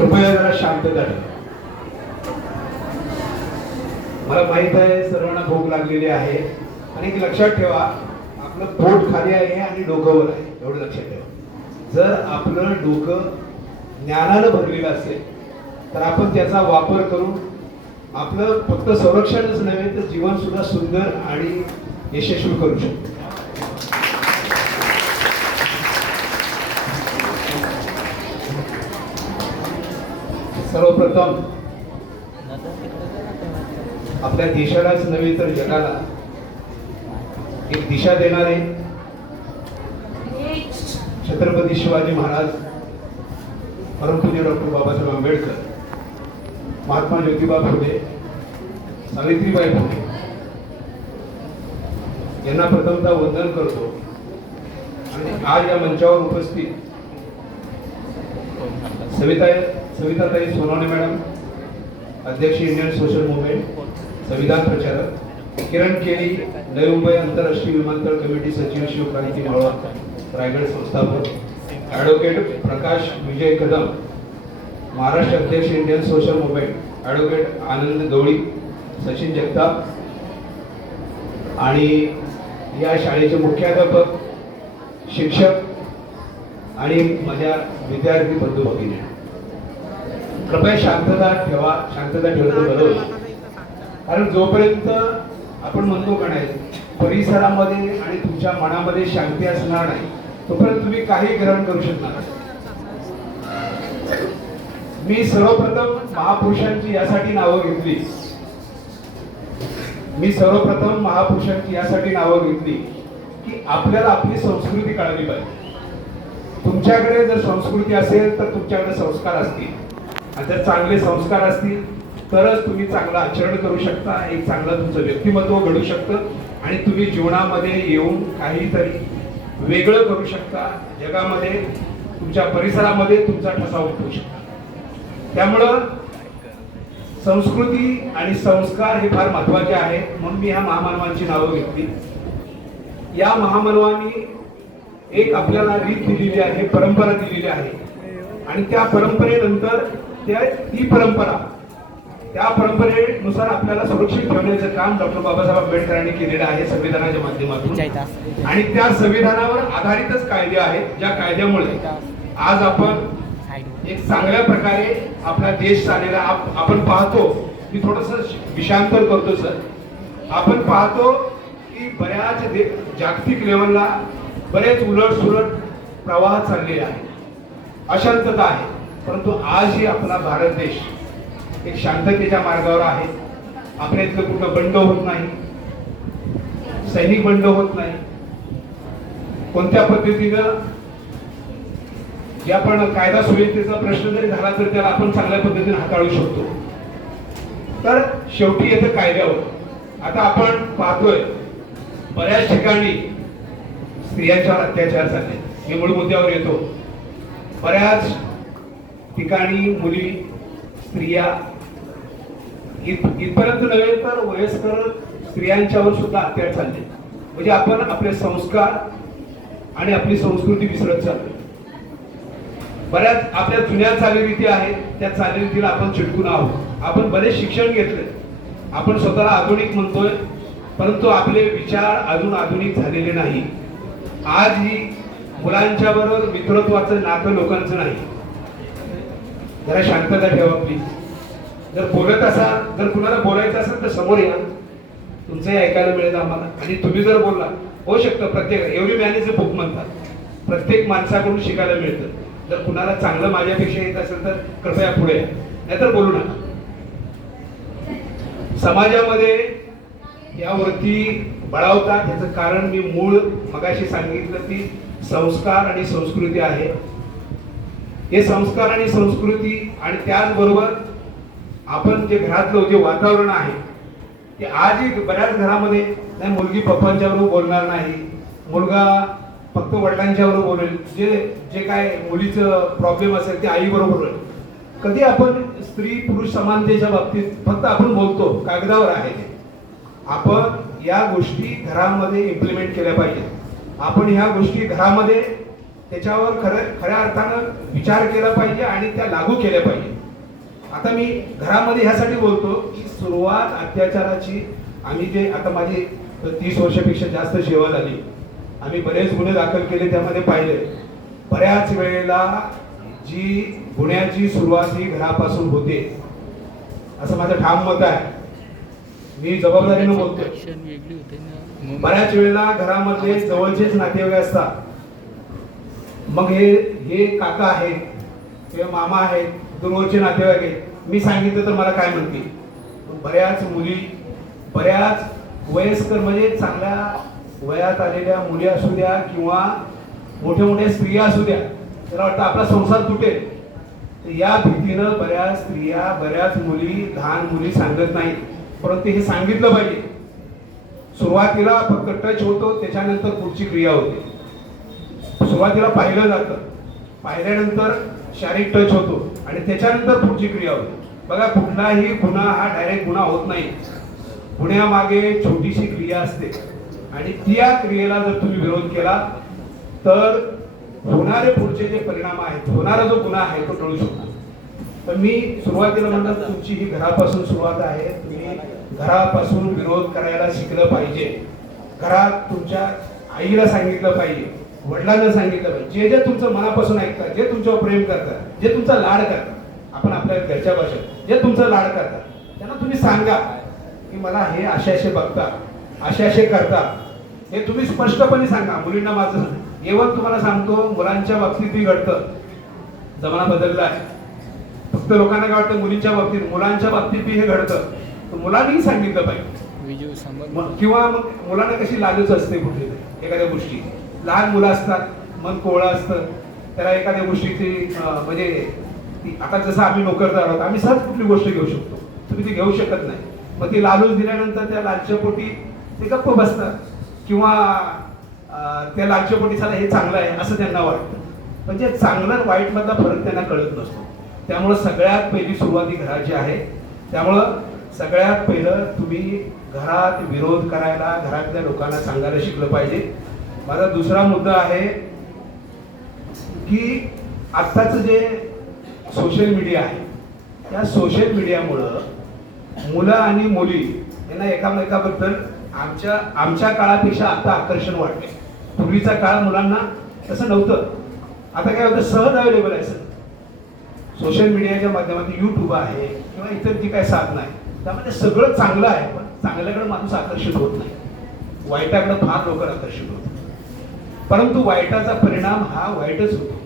कृपया जरा शांतता ठेवा. मला माहित आहे सर्वांना भूक लागलेली आहे आणि एक लक्षात ठेवा, आपलं पोट खाली आहे आणि डोकं वर आहे, एवढं लक्षात ठेवा. जर आपलं डोकं ज्ञानानं भरलेलं असेल तर आपण त्याचा वापर करून आपलं फक्त संरक्षणच नव्हे तर जीवन सुद्धा सुंदर आणि यशस्वी करू शकतो. सर्वप्रथम आपल्या देशालाच नव्हे तर जगाला एक दिशा देणारे छत्रपती शिवाजी महाराज, परमपूज्य डॉक्टर बाबासाहेब आंबेडकर, महात्मा ज्योतिबा फुले, सावित्रीबाई फुले यांना प्रथमतः वंदन करतो. आणि आज या मंचावर उपस्थित सविताताई सोनवणे मॅडम, अध्यक्ष इंडियन सोशल मुवमेंट, संविधान प्रचारक, किरण केळी, नवी मुंबई आंतरराष्ट्रीय विमानतळ कमिटी सचिव, शिवक्रांती मावळा, रायगड संस्थापक, ॲडव्होकेट प्रकाश विजय कदम, महाराष्ट्र अध्यक्ष इंडियन सोशल मुवमेंट, ॲडव्होकेट आनंद गवळी, सचिन जगताप आणि या शाळेचे मुख्याध्यापक, शिक्षक आणि माझ्या विद्यार्थी बंधू भगिनी, कृपया शांतता ठेवा. शांतता ठेवलं तर बरं होईल. कारण जोपर्यंत आपण म्हणतो का नाही परिसरामध्ये आणि तुमच्या मनामध्ये शांती असणार नाही तोपर्यंत तुम्ही काही ग्रहण करू शकणार नाही. मी सर्वप्रथम महापुरुषांची यासाठी नावं घेतली की आपल्याला आपली संस्कृती कळाली पाहिजे. तुमच्याकडे जर संस्कृती असेल तर तुमच्याकडे संस्कार असतील आणि जर चांगले संस्कार असतील तरच तुम्ही चांगलं आचरण करू शकता, एक चांगलं तुमचं व्यक्तिमत्व घडू शकतं आणि तुम्ही जीवनामध्ये येऊन काहीतरी वेगळं करू शकता. जगामध्ये तुमच्या परिसरामध्ये तुमचा ठसा उमटवू शकता. त्यामुळं संस्कृती आणि संस्कार हे फार महत्वाचे आहेत. म्हणून मी ह्या महामानवांची नावं घेतली. या महामानवांनी एक आपल्याला रीत दिलेली आहे, परंपरा दिलेली आहे आणि त्या परंपरेनंतर त्या परंपरेनुसार आपल्याला सुरक्षित ठेवण्याचं काम डॉक्टर बाबासाहेब आंबेडकर यांनी केलेलं आहे संविधानाच्या माध्यमातून. आणि त्या संविधानावर आधारितच कायदे आहेत, ज्या कायद्यामुळे आज आपण एक चांगल्या प्रकारे आपला देश चाललेला आपण पाहतो. मी थोडस विषयांतर करतो सर. आपण पाहतो की बऱ्याच जागतिक लेवलला बरेच उलट प्रवाह चाललेले आहे, अशांतता आहे. परंतु आजही आपला भारत देश एक शांततेच्या मार्गावर आहे. आपल्या इथलं कुठं बंड होत नाही, सैनिक बंड होत नाही. कोणत्या पद्धतीनं जे आपण कायदा सुव्यवस्थेचा प्रश्न जरी झाला तर त्याला आपण चांगल्या पद्धतीने हाताळू शकतो. तर शेवटी येतं कायद्यावर. आता आपण पाहतोय बऱ्याच ठिकाणी स्त्रियांच्यावर अत्याचार झाले. मी मूळ मुद्द्यावर येतो. बऱ्याच ठिकाणी मुली, स्त्रिया इथपर्यंत नव्हे तर वयस्कर स्त्रियांच्यावर सुद्धा अत्याचार चालले. म्हणजे आपण आपले संस्कार आणि आपली संस्कृती विसरत चाललो. बऱ्याच आपल्या जुन्या चालीरीती आहेत, त्या चालीरीतीला आपण चिटकून आहोत. आपण बरेच शिक्षण घेतले, आपण स्वतःला आधुनिक म्हणतोय, परंतु आपले विचार अजून आधुनिक झालेले नाही. आज ही मुलांच्या बरोबर मित्रत्वाचं नातं लोकांचं नाही. जरा शांतता ठेवा प्लीज. जर बोलत असाल, जर कुणाला बोलायचं असेल तर समोर या, तुमचंही ऐकायला मिळेल आम्हाला. आणि तुम्ही जर बोलला, होऊ शकतं प्रत्येक एवढी मॅनेज बुक म्हणतात, प्रत्येक माणसाकडून शिकायला मिळतं. जर कुणाला चांगलं माझ्यापेक्षा येत असेल तर कृपया पुढे या, नाहीतर बोलू नका. समाजामध्ये यावरती बळावतात याचं कारण मी मूळ मगाशी सांगितलं की संस्कार आणि संस्कृती आहे. हे संस्कार आणि संस्कृती आणि त्याचबरोबर आपण जे घरातलं जे वातावरण आहे ते आजही बऱ्याच घरामध्ये नाही, मुलगी पप्पांच्या बरोबर बोलणार नाही, मुलगा फक्त वडिलांच्या बरोबर बोलेल. जे काय मुलीचं प्रॉब्लेम असेल ते आई बरोबर. कधी आपण स्त्री पुरुष समानतेच्या बाबतीत फक्त आपण बोलतो, कागदावर आहे ते. आपण या गोष्टी घरामध्ये इम्प्लिमेंट केल्या पाहिजेत. आपण ह्या गोष्टी घरामध्ये त्याच्यावर खऱ्या अर्थानं विचार केला पाहिजे आणि त्या लागू केल्या पाहिजे. आता मी घरामध्ये ह्यासाठी बोलतो की सुरुवात अत्याचाराची, आम्ही जे आता माझी 30 वर्षापेक्षा जास्त सेवा झाली, आम्ही बरेच गुन्हे दाखल केले, त्यामध्ये पाहिले बऱ्याच वेळेला जी गुन्ह्याची सुरुवात ही घरापासून होते, असं माझं ठाम मत आहे. मी जबाबदारीने बोलतोय. बऱ्याच वेळेला घरामध्ये जवळचेच नातेवाईक असतात, मग हे काका आहेत किंवा मामा आहेत, दूरवरचे नातेवाईक आहेत. मी सांगितलं तर मला काय म्हणतील. बऱ्याच मुली, बऱ्याच वयस्कर म्हणजे चांगल्या वयात आलेल्या मुली असू द्या किंवा मोठ्या मोठ्या स्त्रिया असू द्या, त्याला वाटतं आपला संसार तुटेल. तर या भीतीनं बऱ्याच स्त्रिया, बऱ्याच मुली, लहान मुली सांगत नाहीत, परंतु हे सांगितलं पाहिजे. सुरुवातीला फक्त टच होतो, त्याच्यानंतर पुढची क्रिया होते. सुरुवातीला पाहिलं जातं, पाहिल्यानंतर शारीरिक टच होतो आणि त्याच्यानंतर पुढची क्रिया होते. बघा, कुठलाही गुन्हा हा डायरेक्ट गुन्हा होत नाही. गुन्ह्यामागे छोटीशी क्रिया असते आणि त्या क्रियेला जर तुम्ही विरोध केला तर होणारे पुढचे जे परिणाम आहेत, होणारा जो गुन्हा आहे तो टळू शकतो. तर मी सुरुवातीला म्हणतात, तुमची ही घरापासून सुरुवात आहे. तुम्ही घरापासून विरोध करायला शिकलं पाहिजे. घरात तुमच्या आईला सांगितलं पाहिजे, वडिलांना सांगितलं पाहिजे, जे जे तुमचं मनापासून ऐकतात, जे तुमच्यावर प्रेम करतात, जे तुमचा लाड करतात, आपण आपल्या घरच्या भाषेत जे तुमचा लाड करतात, त्यांना तुम्ही सांगा की मला हे असे बघतात, असे करतात. हे तुम्ही स्पष्टपणे सांगा. मुलींना माझं एवढं तुम्हाला सांगतो, मुलांच्या बाबतीतही घडतं. जमाना बदलला आहे. फक्त लोकांना काय वाटतं मुलींच्या बाबतीत, मुलांच्या बाबतीतही हे घडतं. तर मुलांनीही सांगितलं पाहिजे. किंवा मग मुलांना कशी लालच असते कुठे एखाद्या गोष्टी. लहान मुलं असतात, मन कोवळं असतं, त्याला एखाद्या गोष्टीची म्हणजे आता जसं आम्ही नोकरदार आहोत, आम्ही सहज कुठली गोष्ट घेऊ शकतो, तुम्ही ती घेऊ शकत नाही. मग ती लालूच दिल्यानंतर त्या लालच्यापोटी ते गप्प बसतात किंवा त्या लालच्यापोटी साला हे चांगलं आहे असं त्यांना वाटतं. म्हणजे चांगलं वाईट मधला फरक त्यांना कळत नसतो. त्यामुळं सगळ्यात पहिली सुरुवाती घराची आहे. त्यामुळं सगळ्यात पहिलं तुम्ही घरात विरोध करायला घरातल्या लोकांना सांगायला शिकलं पाहिजे. माझा दुसरा मुद्दा आहे की आत्ताचं जे सोशल मीडिया आहे, त्या सोशल मीडियामुळं मुलं आणि मुली यांना एकामेकाबद्दल आमच्या काळापेक्षा आता आकर्षण वाटते. पूर्वीचा काळ मुलांना तसं नव्हतं. आता काय होतं, सहज अवेलेबल आहे. सोशल मीडियाच्या माध्यमातून यूट्यूब आहे किंवा इतर जी काही साधनं आहे, त्यामध्ये सगळं चांगलं आहे, पण चांगल्याकडे माणूस आकर्षित होत नाही. वाईटाकडे फार लवकर आकर्षित होतो. परंतु वाईटाचा परिणाम हा वाईटच होतो.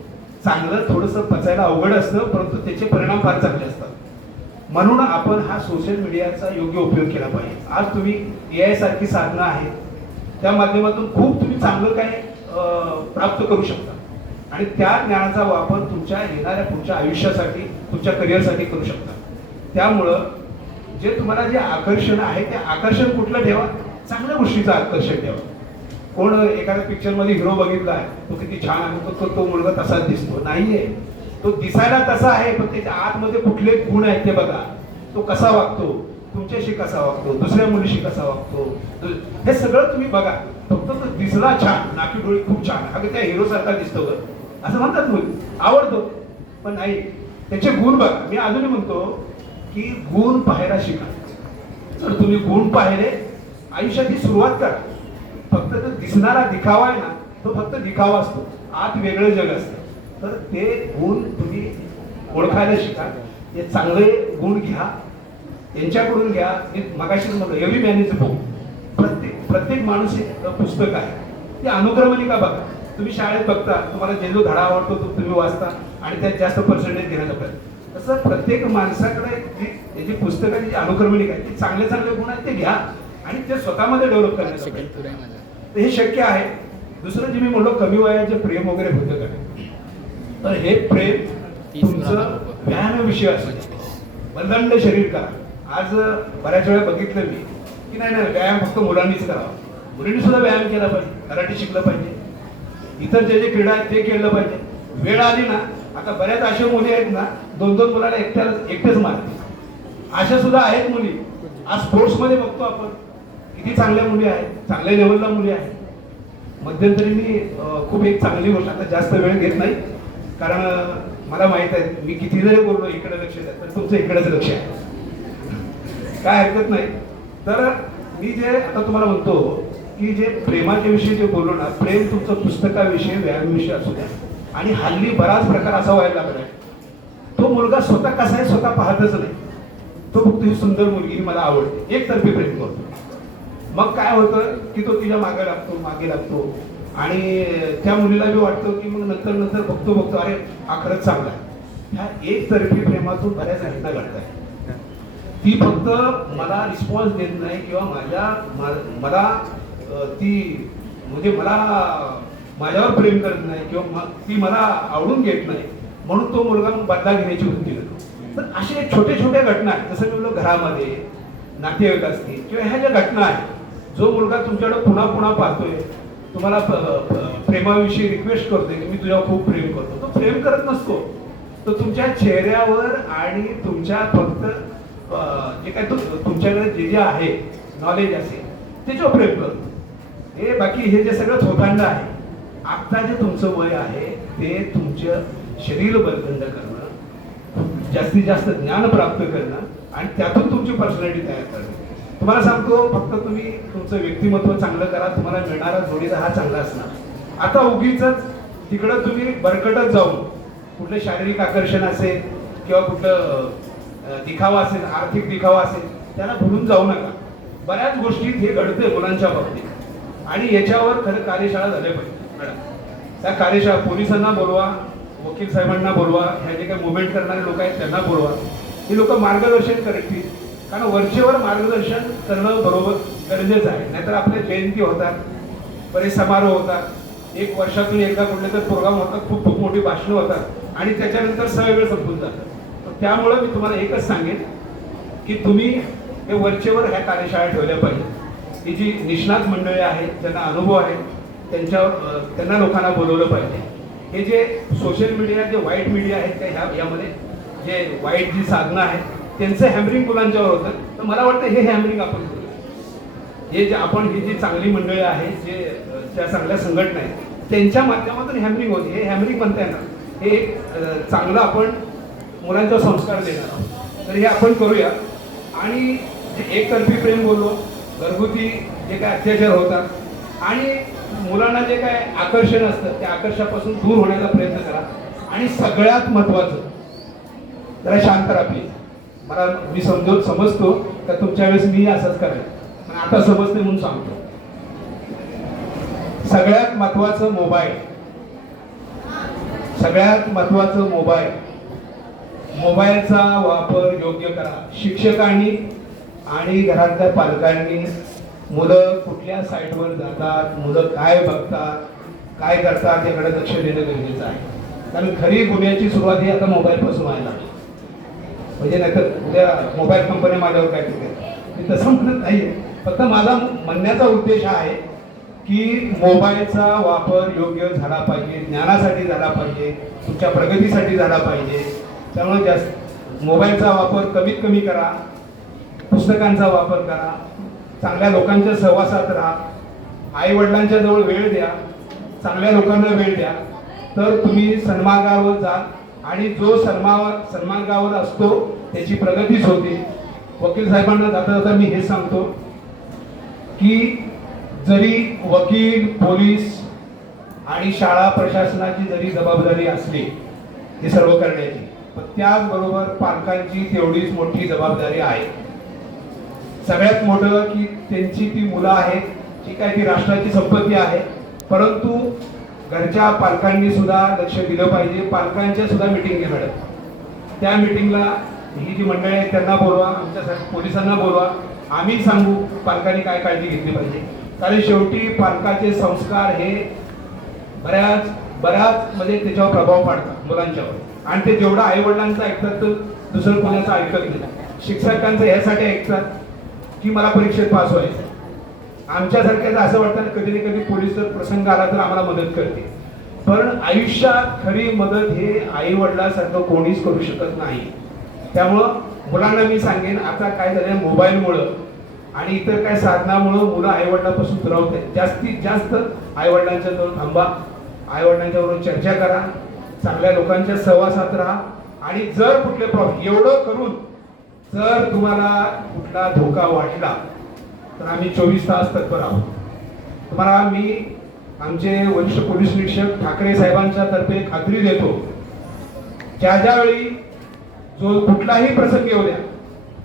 चांगलं थोडंसं पचायला अवघड असतं, परंतु त्याचे परिणाम फार चांगले असतात. म्हणून आपण हा सोशल मीडियाचा योग्य उपयोग केला पाहिजे. आज तुम्ही AI सारखी साधनं आहेत, त्या माध्यमातून खूप तुम्ही चांगलं काय प्राप्त करू शकता आणि त्या ज्ञानाचा वापर तुमच्या येणाऱ्या पुढच्या आयुष्यासाठी, तुमच्या करिअरसाठी करू शकता. त्यामुळं जे तुम्हाला जे आकर्षण आहे ते आकर्षण कुठलं ठेवा, चांगल्या गोष्टीचं आकर्षण ठेवा. कोण एखाद्या पिक्चरमध्ये हिरो बघितला आहे, तो किती छान आहे, तो मुलगा तसाच दिसतो, नाहीये. तो दिसायला तसा आहे, पण त्याच्या आतमध्ये कुठले गुण आहेत ते बघा. तो कसा वागतो, तुमच्याशी कसा वागतो, दुसऱ्या मुलीशी कसा वागतो, हे सगळं तुम्ही बघा. फक्त तो दिसला छान, नाकी डोळी खूप छान, अगं त्या हिरो सारखा दिसतो असं म्हणतात मुली, आवडतो, पण नाही, त्याचे गुण बघा. मी अजूनही म्हणतो की गुण पाहायला शिका. जर तुम्ही गुण पाहिले, आयुष्याची सुरुवात करा. फक्त तो दिसणारा दिखावा आहे ना, तो फक्त दिखावा असतो, आत वेगळं जग असतं. तर ते गुण तुम्ही ओळखायला शिका. हे चांगले गुण घ्या, त्यांच्याकडून घ्या. मी मगाशी म्हटलं, every man is a book. प्रत्येक माणूस एक पुस्तक आहे. ती अनुक्रमणिका बघा. तुम्ही शाळेत बघता, तुम्हाला जे जो धडा आवडतो तो तुम्ही वाचता आणि त्यात जास्त पर्सेंटेज घेण्याचा प्रयत्न. तसं प्रत्येक माणसाकडे जी पुस्तकाची जी अनुक्रमणिका आहे, ती चांगले चांगले गुण आहेत ते घ्या आणि ते स्वतःमध्ये डेव्हलप करण्याचा प्रयत्न. तर हे शक्य आहे. दुसरं जे मी म्हणलो, कमी वयाचे प्रेम वगैरे होतं का, तर हे प्रेम तुमचं व्यायामाविषयी असतं. बलदंड शरीर करा. आज बऱ्याच वेळा बघितलं मी की नाही व्यायाम फक्त मुलांनीच करावा. मुलींनी सुद्धा व्यायाम केला पाहिजे, कराटे शिकलं पाहिजे, इतर जे जे क्रीडा आहेत ते खेळलं पाहिजे. वेळ आली ना, आता बऱ्याच अशा मुली आहेत ना, 2-2 मुलाला एकटेच मारते, अशा सुद्धा आहेत मुली. आज स्पोर्ट्समध्ये बघतो आपण किती चांगल्या मुली आहेत, चांगल्या लेवलला मुली आहेत. मध्यंतरी मी खूप एक चांगली गोष्ट, आता जास्त वेळ घेत नाही कारण मला माहित आहे मी किती जरी बोललो इकडे लक्ष द्या तर तुमचं इकडेच लक्ष आहे, काय हरकत नाही. तर मी जे आता तुम्हाला म्हणतो की जे प्रेमाच्या विषयी जे बोललो ना, प्रेम तुमचं पुस्तकाविषयी व्यायामाविषयी असू द्या. आणि हल्ली बराच प्रकार असा व्हायला लागलाय, तो मुलगा स्वतः कसा आहे स्वतः पाहतच नाही, तो फक्त ही सुंदर मुलगी मला आवडते एकतर्फी प्रेम करतो. मग काय होतं की तो तिच्या मागे लागतो आणि त्या मुलीला बी वाटतं की मग नंतर बघतो अरे हा खरंच चांगला आहे. ह्या एकतर्फी प्रेमातून बऱ्याच घटना घडतात. ती फक्त मला रिस्पॉन्स देत नाही किंवा मला ती म्हणजे मला माझ्यावर प्रेम करत नाही किंवा ती मला आवडून घेत नाही म्हणून तो मुलगा बदला घेण्याची वृत्ती करतो. तर असे छोट्या घटना आहेत, जसं मी बोललो घरामध्ये नातेवाईक असतील किंवा ह्या ज्या घटना आहेत, जो मुलगा तुमच्याकडे पुन्हा पाहतोय, तुम्हाला प्रेमाविषयी रिक्वेस्ट करतोय की मी तुझ्यावर खूप प्रेम करतो, तो प्रेम करत नसतो, तो तुमच्या चेहऱ्यावर आणि तुमच्या फक्त जे काय तुमच्याकडे जे आहे नॉलेज असेल त्याच्यावर प्रेम करतो. हे बाकी हे जे सगळं थोतांड आहे, आता जे तुमचं वय आहे ते तुमचं शरीर बलगंड करणं, जास्तीत जास्त ज्ञान प्राप्त करणं आणि त्यातून तुमची पर्सनॅलिटी तयार करणं. तुम्हाला सांगतो फक्त तुम्ही तुमचं व्यक्तिमत्व चांगलं करा, तुम्हाला मिळणारा जोडीदार हा चांगला असणार. आता उगीच तिकडं तुम्ही बरकटत जाऊन कुठलं शारीरिक आकर्षण असेल किंवा कुठलं दिखावा असेल, आर्थिक दिखावा असेल, त्याला भुलून जाऊ नका. बऱ्याच गोष्टीत हे घडते मुलांच्या बाबतीत आणि याच्यावर खरं कार्यशाळा झाल्या पाहिजे मॅडम. त्या कार्यशाळा पोलिसांना बोलवा, वकील साहेबांना बोलवा, ह्या जे काही मुवमेंट करणारे लोक आहेत त्यांना बोलवा. हे लोक मार्गदर्शन करतील, कारण वरचेवर मार्गदर्शन करणं बरोबर गरजेचं आहे. नाहीतर आपल्या जयंती होतात, बरेच समारोह होतात, एक वर्षातून एकदा कुठले तर प्रोग्राम होतात, खूप मोठी भाषणं होतात आणि त्याच्यानंतर सगळं संपून जातं. त्यामुळं मी तुम्हाला एकच सांगेन की तुम्ही हे वरचेवर ह्या कार्यशाळा ठेवल्या पाहिजे. ही जी निष्णात मंडळी आहेत, ज्यांना अनुभव आहे, त्यांना लोकांना बोलवलं पाहिजे. हे जे सोशल मीडिया, जे वाईट मीडिया आहेत त्या यामध्ये जे वाईट जी साधनं आहेत त्यांचं हॅमरिंग मुलांच्यावर होतं. तर मला वाटतं हे हॅमरिंग आपण करूया. हे जे आपण ही जी चांगली मंडळी आहेत, जे त्या चांगल्या संघटना आहेत त्यांच्या माध्यमातून हॅमरिंग होते. हे हॅमरिंग म्हणता येणार, हे एक चांगलं आपण मुलांचा संस्कार देणार आहोत. तर हे आपण करूया. आणि जे एकतर्फी प्रेम बोललो, घरगुती जे काय अत्याचार होतात आणि मुलांना जे काय आकर्षण असतं त्या आकर्षणापासून दूर होण्याचा प्रयत्न करा. आणि सगळ्यात महत्वाचं जरा शांत राहा प्लीज. मी समजतो का तुमच्या वेळेस मी असंच करायचं, पण आता समजते म्हणून सांगतो. सगळ्यात महत्वाचं मोबाईल, मोबाईलचा वापर योग्य करा. शिक्षकांनी आणि घरातल्या पालकांनी मुलं कुठल्या साईटवर जातात, मुलं काय बघतात, काय करतात याकडे लक्ष देणं गरजेचं आहे. कारण खरी गुन्ह्याची सुरुवात ही आता मोबाईलपासून व्हायला लागली. म्हणजे नाहीतर उद्या मोबाईल कंपनी माझ्यावर काय केलं, मी तसं म्हणत नाहीये. फक्त माझा म्हणण्याचा उद्देश हा आहे की मोबाईलचा वापर योग्य झाला पाहिजे, ज्ञानासाठी झाला पाहिजे, तुमच्या प्रगतीसाठी झाला पाहिजे. त्यामुळे जास्त मोबाईलचा वापर कमीत कमी करा, पुस्तकांचा वापर करा, चांगल्या लोकांच्या सहवासात राहा, आई वडिलांच्या जवळ वेळ द्या, चांगल्या लोकांना वेळ द्या. तर तुम्ही सन्मार्गावर जा आणि जो सन्मार्गावर असतो त्याची प्रगतीच होते. वकील साहेबांना जाता मी हे सांगतो की जरी वकील, पोलीस आणि शाळा प्रशासनाची जरी जबाबदारी असली हे सर्व करण्याची, पण त्याचबरोबर पालकांची तेवढीच मोठी जबाबदारी आहे. सगळ्यात मोठं की त्यांची ती मुलं आहेत, जी काय ती राष्ट्राची संपत्ती आहे. परंतु घरच्या पालकांनी सुद्धा लक्ष दिलं पाहिजे. पालकांच्या सुद्धा मिटिंग घ्या मॅडम. त्या मिटिंगला ही जी मंडळी आहेत त्यांना बोलवा, आमच्यासाठी पोलिसांना बोलवा, आम्ही सांगू पालकांनी काय काळजी घेतली पाहिजे. कारण शेवटी पालकाचे संस्कार हे बऱ्याच म्हणजे त्याच्यावर प्रभाव पाडतात मुलांच्यावर. आणि ते जेवढं आई वडिलांचं ऐकतात तर दुसरं कोणाचं ऐकत नाही. शिक्षकांचं यासाठी ऐकतात की मला परीक्षेत पास व्हायचं. आमच्यासारख्याचं असं वाटतं कधी ना कधी पोलीस प्रसंग आला तर आम्हाला मदत करते, पण आयुष्यात खरी मदत हे आई वडिलांसारखं कोणीच करू शकत नाही. त्यामुळं मुलांना मी सांगेन, आता काय झालं मोबाईलमुळं आणि इतर काय साधनामुळं मुलं आई वडिलांपासून दुरावत आहेत. जास्तीत जास्त आई वडिलांच्या जवळ थांबा, आई वडिलांच्या बरोबर चर्चा करा, चांगल्या लोकांच्या सहवासात राहा आणि जर कुठले प्रॉब्लेम एवढं करून जर तुम्हाला कुठला धोका वाटला तर आम्ही 24 तास तत्पर आहोत. तुम्हाला मी आमचे वरिष्ठ पोलीस निरीक्षक ठाकरे साहेबांच्या तर्फे खात्री देतो, ज्या वेळी जो कुठलाही प्रसंग येऊ द्या,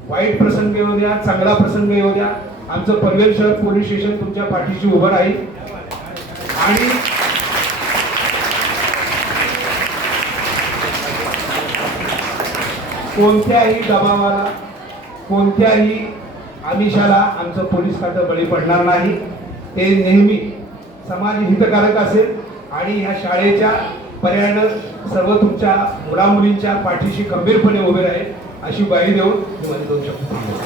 वाईट प्रसंग येऊ द्या, चांगला प्रसंग येऊ द्या, आमचं पनवेल शहर पोलीस स्टेशन तुमच्या पाठीशी उभं राहील आणि कोणत्याही दबावाला, कोणत्याही आमिषाला आमचं पोलीस खातं बळी पडणार नाही. ते नेहमी समाज हितकारक असेल आणि ह्या शाळेच्या पर्यायानं सर्व तुमच्या मुलामुलींच्या पाठीशी खंबीरपणे उभे राहील अशी ग्वाही देऊन मी माझे 2 शब्द थांबवतो.